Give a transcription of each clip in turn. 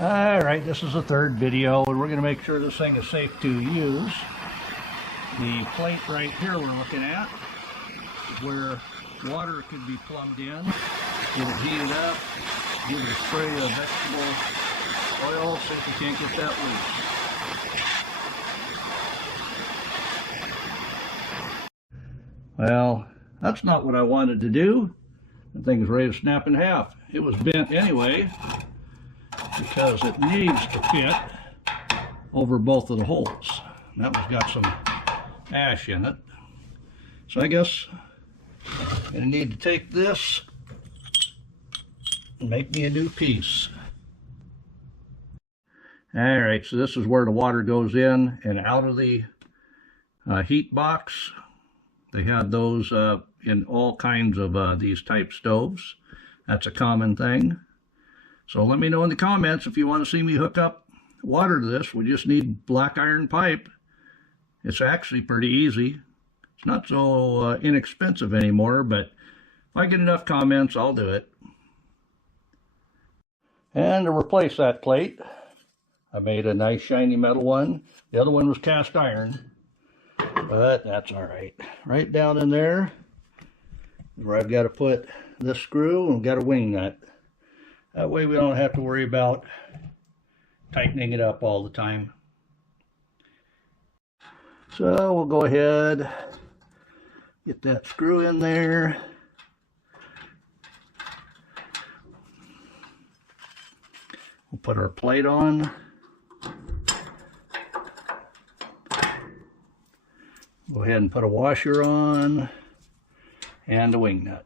Alright, this is the third video, and we're going to make sure this thing is safe to use. The plate right here we're looking at, where water could be plumbed in. Get it heated up, give it a spray of vegetable oil, see if we can't get that loose. Well, that's not what I wanted to do. The thing's ready to snap in half. It was bent anyway, because it needs to fit over both of the holes. And that one's got some ash in it. So I guess I'm going to need to take this and make me a new piece. Alright, so this is where the water goes in and out of the heat box. They had those in all kinds of these type stoves. That's a common thing. So let me know in the comments if you want to see me hook up water to this. We just need black iron pipe. It's actually pretty easy. It's not so inexpensive anymore, but if I get enough comments, I'll do it. And to replace that plate, I made a nice shiny metal one. The other one was cast iron, but that's all right. Right down in there is where I've got to put this screw and got a wing nut. That way we don't have to worry about tightening it up all the time. So we'll go ahead, get that screw in there. We'll put our plate on. Go ahead and put a washer on and a wing nut.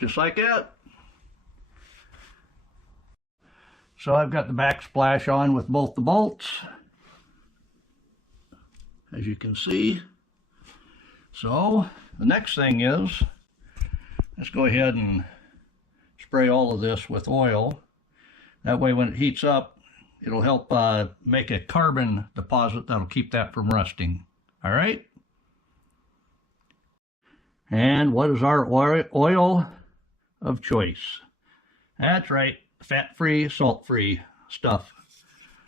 Just like that. So I've got the backsplash on with both the bolts, as you can see. So the next thing is, let's go ahead and spray all of this with oil. That way when it heats up, it'll help make a carbon deposit that'll keep that from rusting. All right? And what is our oil of choice? That's right, fat-free, salt-free stuff.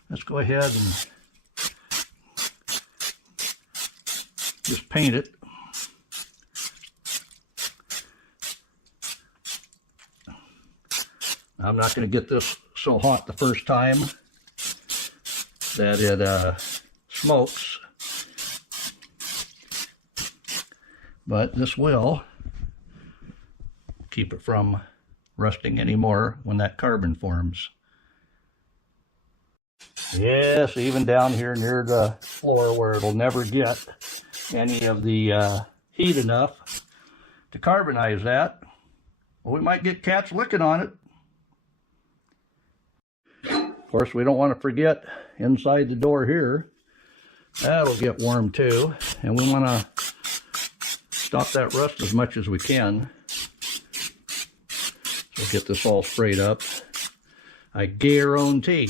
Let's go ahead and just paint it. I'm not going to get this so hot the first time that it smokes, but this will keep it from rusting anymore when that carbon forms. Yes, even down here near the floor where it'll never get any of the heat enough to carbonize that. Well, we might get cats licking on it. Of course, we don't want to forget inside the door here. That'll get warm too, and we want to stop that rust as much as we can. So get this all sprayed up. I guarantee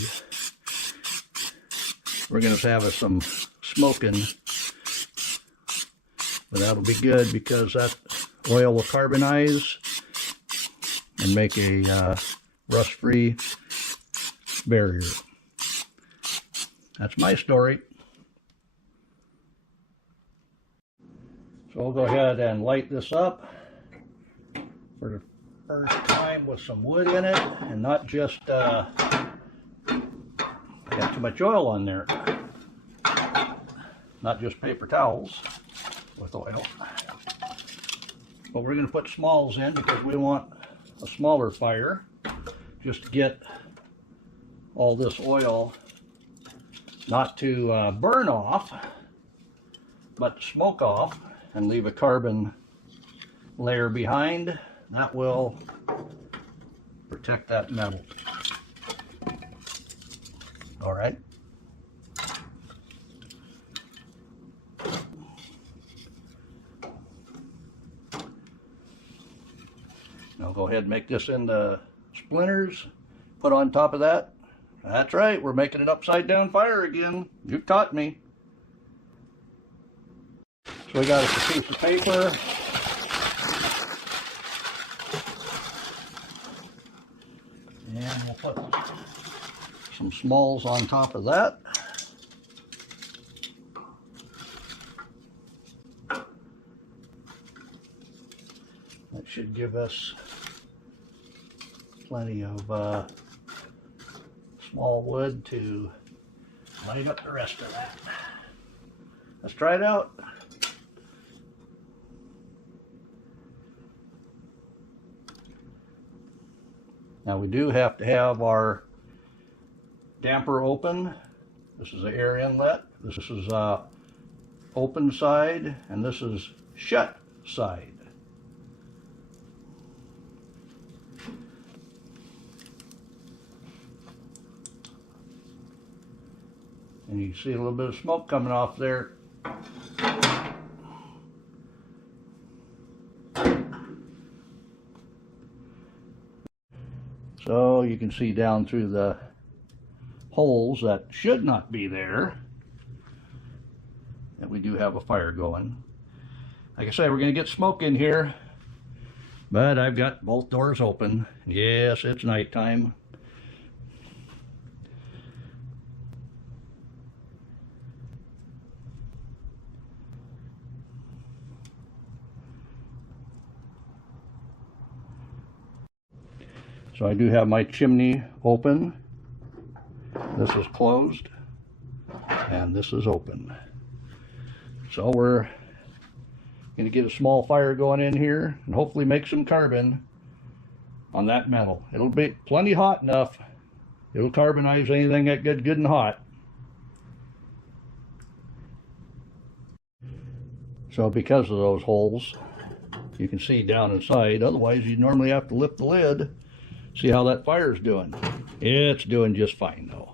we're going to have some smoking, but that'll be good because that oil will carbonize and make a rust-free barrier. That's my story. So we'll go ahead and light this up for the first time with some wood in it, and not just got too much oil on there, not just paper towels with oil. But we're going to put smalls in because we want a smaller fire, just to get all this oil not to burn off, but to smoke off and leave a carbon layer behind. That will protect that metal. All right. Now go ahead and make this into splinters. Put on top of that. That's right, we're making an upside down fire again. You caught me. So we got us a piece of paper. And we'll put some smalls on top of that. That should give us plenty of small wood to light up the rest of that. Let's try it out. Now we do have to have our damper open. This is the air inlet. This is open side, and this is shut side. And you can see a little bit of smoke coming off there. So you can see down through the holes that should not be there that we do have a fire going. Like I say, we're going to get smoke in here, but I've got both doors open. Yes, it's nighttime. So I do have my chimney open. This is closed, and this is open. So we're going to get a small fire going in here and hopefully make some carbon on that metal. It'll be plenty hot enough. It'll carbonize anything that gets good and hot. So because of those holes, you can see down inside. Otherwise, you'd normally have to lift the lid. See how that fire's doing. It's doing just fine though.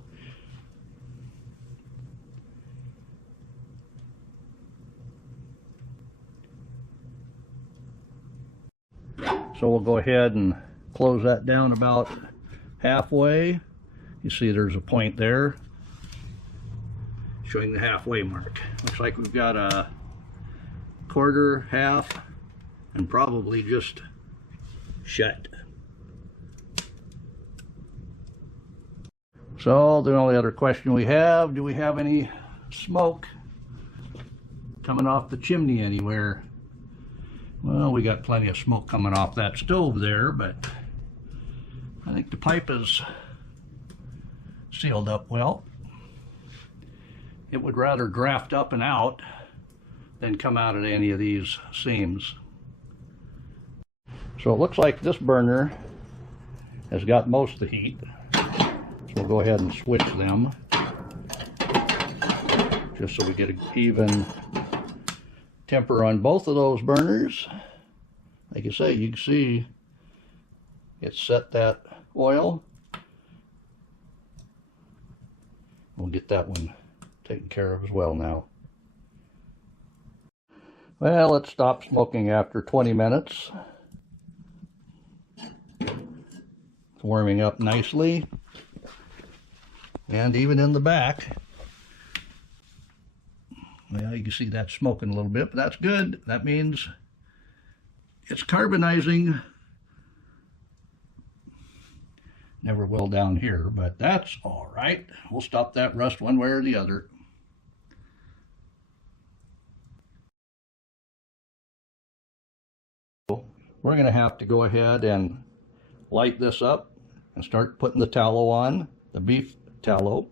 So we'll go ahead and close that down about halfway. You see there's a point there showing the halfway mark. Looks like we've got a quarter, half, and probably just shut. So the only other question we have, do we have any smoke coming off the chimney anywhere? Well, we got plenty of smoke coming off that stove there, but I think the pipe is sealed up well. It would rather draft up and out than come out at any of these seams. So it looks like this burner has got most of the heat. We'll go ahead and switch them just so we get an even temper on both of those burners. Like I say, you can see it set that oil. We'll get that one taken care of as well now. Well, it stopped smoking after 20 minutes. It's warming up nicely. And even in the back, well, you can see that smoking a little bit, but that's good. That means it's carbonizing. Never will down here, but that's all right. We'll stop that rust one way or the other. We're going to have to go ahead and light this up and start putting the tallow on, the beef tallow,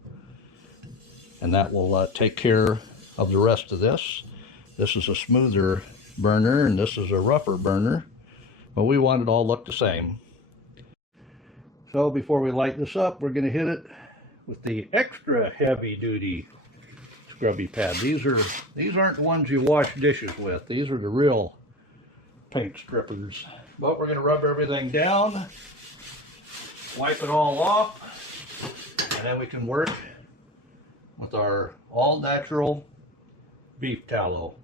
and that will take care of the rest of this. This is a smoother burner and this is a rougher burner, but we want it all look the same. So before we light this up, we're going to hit it with the extra heavy duty scrubby pad. These aren't the ones you wash dishes with. These are the real paint strippers. But we're going to rub everything down, wipe it all off, and then we can work with our all-natural beef tallow.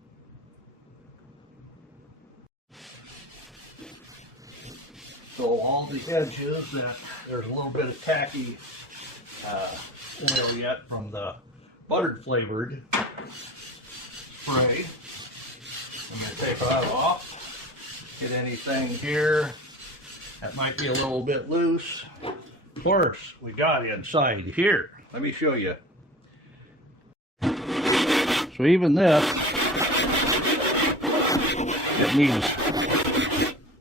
So all the edges that there's a little bit of tacky oil yet from the buttered flavored spray. I'm going to take that off. Get anything here that might be a little bit loose. Of course, we got inside here. Let me show you. So even this,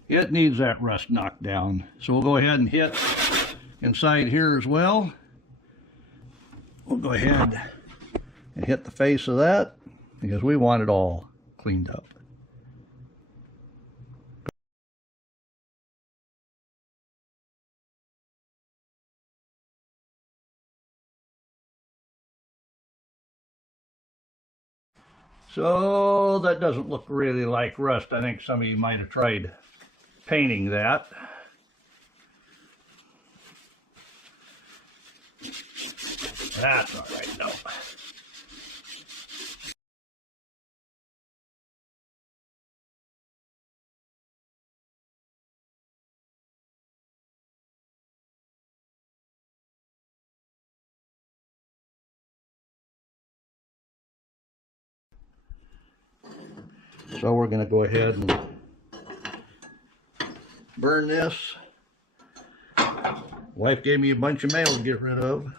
it needs that rust knocked down. So we'll go ahead and hit inside here as well. We'll go ahead and hit the face of that because we want it all cleaned up. So that doesn't look really like rust. I think some of you might have tried painting that. That's all right, no. So we're going to go ahead and burn this. Wife gave me a bunch of mail to get rid of.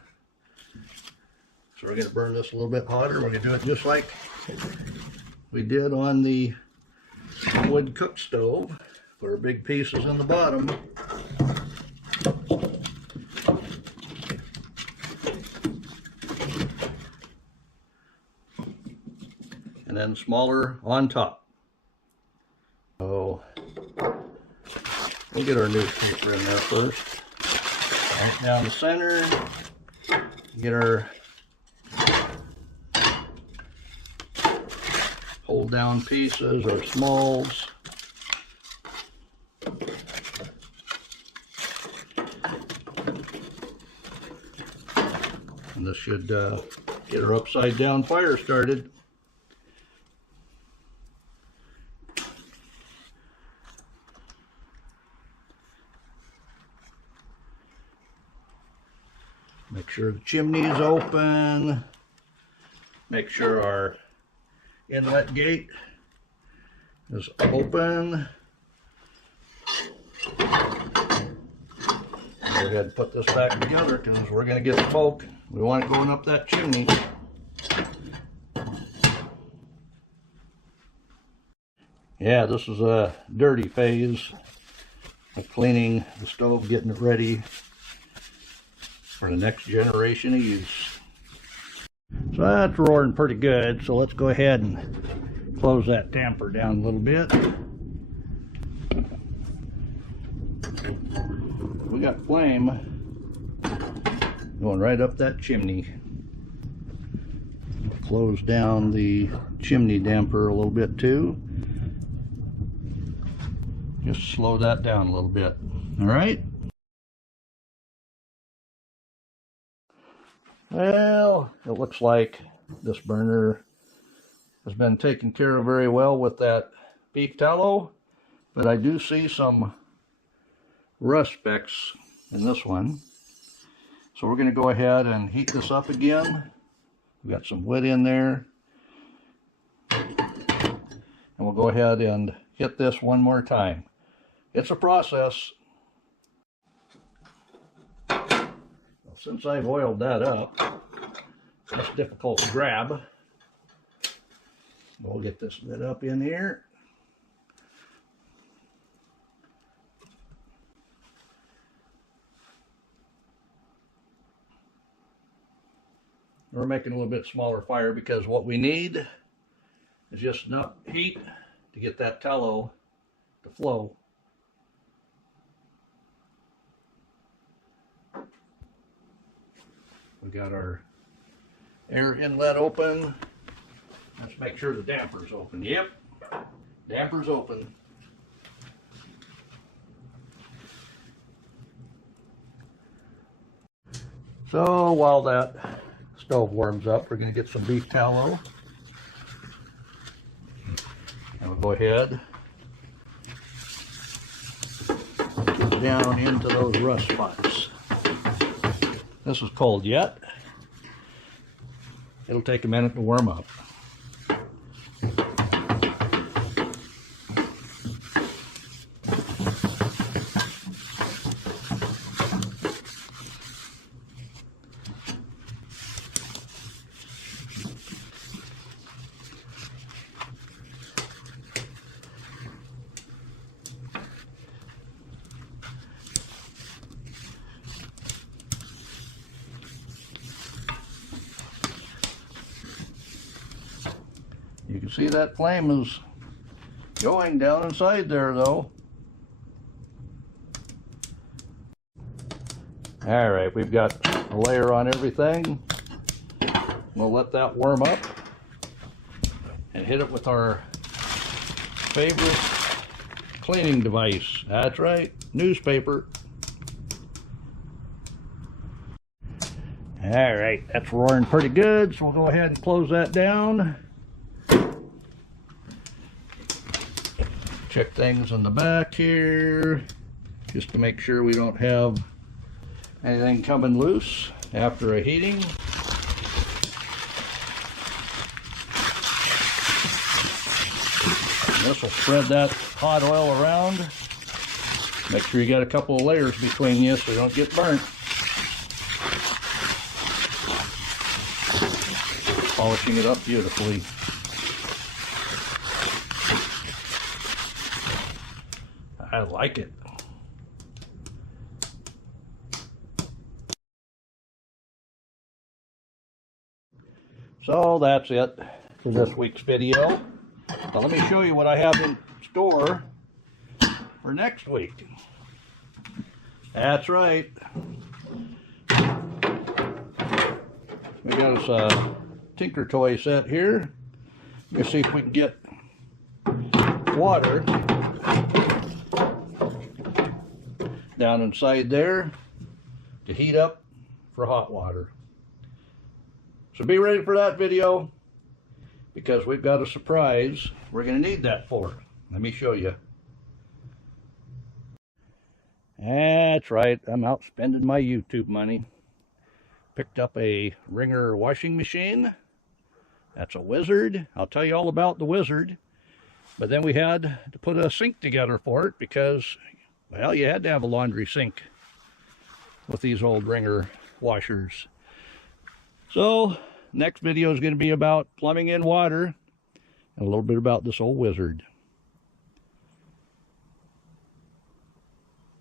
So we're going to burn this a little bit hotter. We're going to do it just like we did on the wood cook stove. Put our big pieces in the bottom. And then smaller on top. So we'll get our newspaper in there first. Right down the center. Get our hold down pieces or smalls. And this should get our upside down fire started. Make sure the chimney is open. Make sure our inlet gate is open. Go ahead and put this back together because we're going to get the smoke. We want it going up that chimney. Yeah, this is a dirty phase of cleaning the stove, getting it ready for the next generation of use. So that's roaring pretty good, so let's go ahead and close that damper down a little bit. We got flame going right up that chimney. Close down the chimney damper a little bit too. Just slow that down a little bit. All right. Well, it looks like this burner has been taken care of very well with that beef tallow, but I do see some rust specks in this one. So we're going to go ahead and heat this up again. We've got some wood in there. And we'll go ahead and hit this one more time. It's a process. Since I've oiled that up, it's difficult to grab. We'll get this lit up in here. We're making a little bit smaller fire because what we need is just enough heat to get that tallow to flow. We got our air inlet open. Let's make sure the damper's open. Yep, damper's open. So while that stove warms up, we're going to get some beef tallow. And we'll go ahead down into those rust spots. This is cold yet. It'll take a minute to warm up. See, that flame is going down inside there though. All right, we've got a layer on everything. We'll let that warm up and hit it with our favorite cleaning device. That's right, newspaper. All right, that's roaring pretty good, so we'll go ahead and close that down. Check things in the back here, just to make sure we don't have anything coming loose after a heating. This will spread that hot oil around. Make sure you got a couple of layers between you so you don't get burnt. Polishing it up beautifully. I like it. So that's it for this week's video. Now let me show you what I have in store for next week. That's right. We got us a Tinker Toy set here. Let's see if we can get water down inside there to heat up for hot water. So be ready for that video, because we've got a surprise we're going to need that for. Let me show you. That's right, I'm out spending my YouTube money. Picked up a Ringer washing machine. That's a Wizard. I'll tell you all about the Wizard. But then we had to put a sink together for it because, well, you had to have a laundry sink with these old Ringer washers. So next video is going to be about plumbing in water and a little bit about this old Wizard.